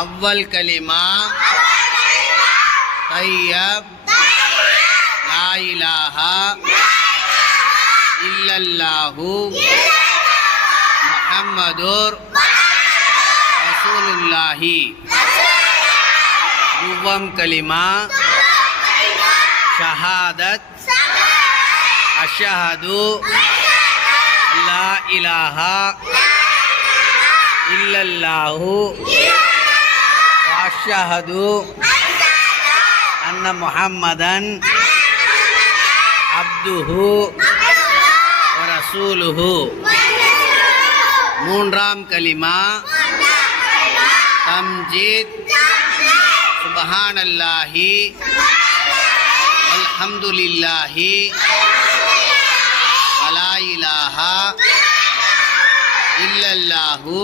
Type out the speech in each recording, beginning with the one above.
अव्वल कलिमा तय्यब ला इलाहा इल्लल्लाहु मुहम्मदुर रसूलुल्लाहि दुव्वम कलिमा शहादत अशहदु ला इलाहा इल्लल्लाहु अशहदु अन्ना मुहम्मदन अब्दुहु व रसूलुहु மூன்றாம் கலிமா தம்ஜீத் சுப்ஹானல்லாஹி அல்ஹம்துலில்லாஹி வலா இலாஹா இல்லல்லாஹு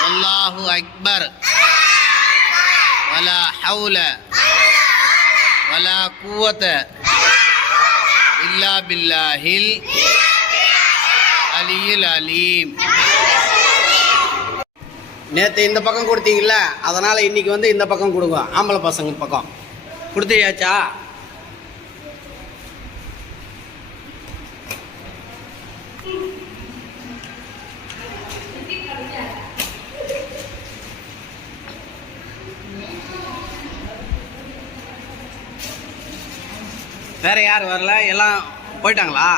வல்லாஹு அக்பர் வலா ஹவுல வலா குவத இல்லா பில்லாஹில் அலியில் அலீம். நேற்று இந்த பக்கம் கொடுத்தீங்கள, அதனால் இன்றைக்கி வந்து இந்த பக்கம் கொடுங்க. ஆம்பளை பசங்க பக்கம் கொடுத்தியாச்சா? வேறு யார் வரல? எல்லாம் போயிட்டாங்களா?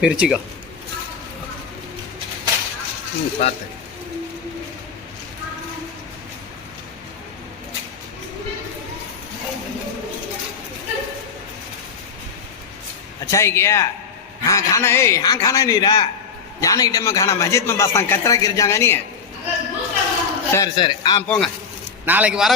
பிரிச்சுக்கோ. பார்த்து अच्छा है क्या? हाँ खाना है, हाँ खाना नहीं रहा, जाने के टाइम में खाना मस्जिद में बस कचरा गिर जाएगा नहीं है. சரி சரி, போங்க. நாளைக்கு வர